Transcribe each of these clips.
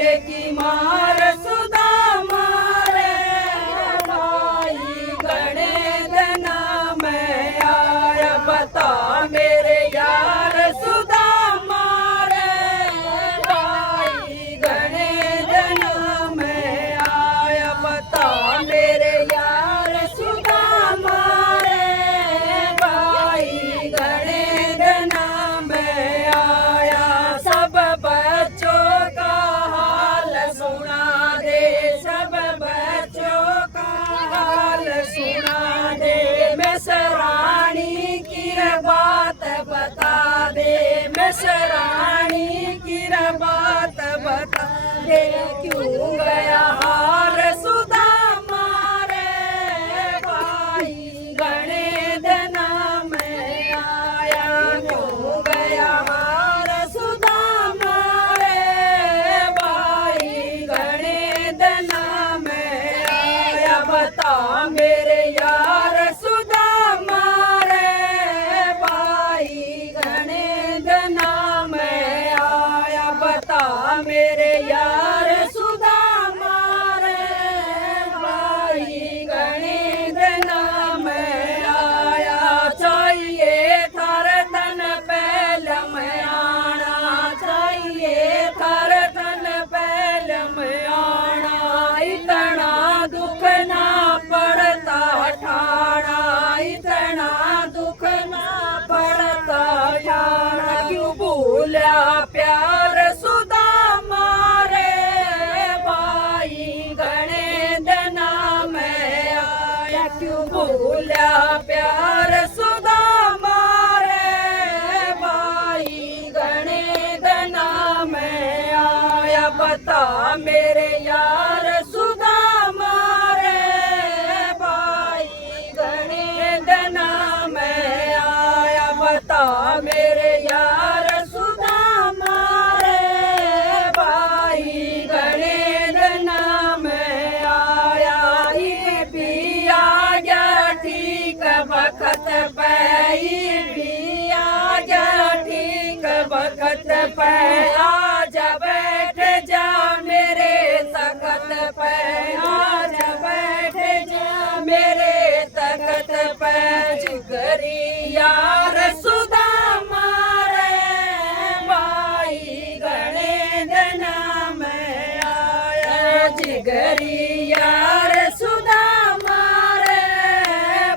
की मार सुदामा रे भाई गणेश नाम आया बता मेरे यार सुदामा रे भाई गणेश नाम आया बता मेरे यार सुदामा रे भाई गणेश नाम आया सब बच्चों का हाल सुना दे सब बच्चों का हाल सुना दे मिसरानी की बात बता दे मिसरानी की बात बता दे क्यों गया हार सुदामा रे भाई गणेश नाम आया क्यों गया हार सुदामा रे भाई गणेश नाम आया बता मेरे यार सुदामा रे भाई गणेश नाम आया बता मेरे यार सुदामा रे भाई गणेश नाम आया चाहिए थर तन पहलम आना चाहिए थर तन पहलम आना इतना दुख ना पड़ता ठाना इतना दुख ना पड़ता ठाना क्यों भूला प्यार सुदामा रे भाई गणेश नाम आया क्यों भूला प्यार सुदामा रे भाई गणेश नाम आया बता मेरे यार सुदामा रे भाई गणेश नाम आया बता मेरे यार सुदामा रे भाई गणेश नाम आया ये भी आ गया ठीक वक्त पे ये भी आ गया ठीक वक्त पे आज बैठ जा मेरे तख्त पे आज बैठ जा मेरे तख्त पे जिगरी यार सुदामा रे भाई गणेश नाम आया जिगरी यार सुदामा रे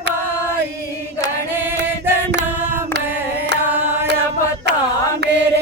भाई गणेश नाम आया बता मेरे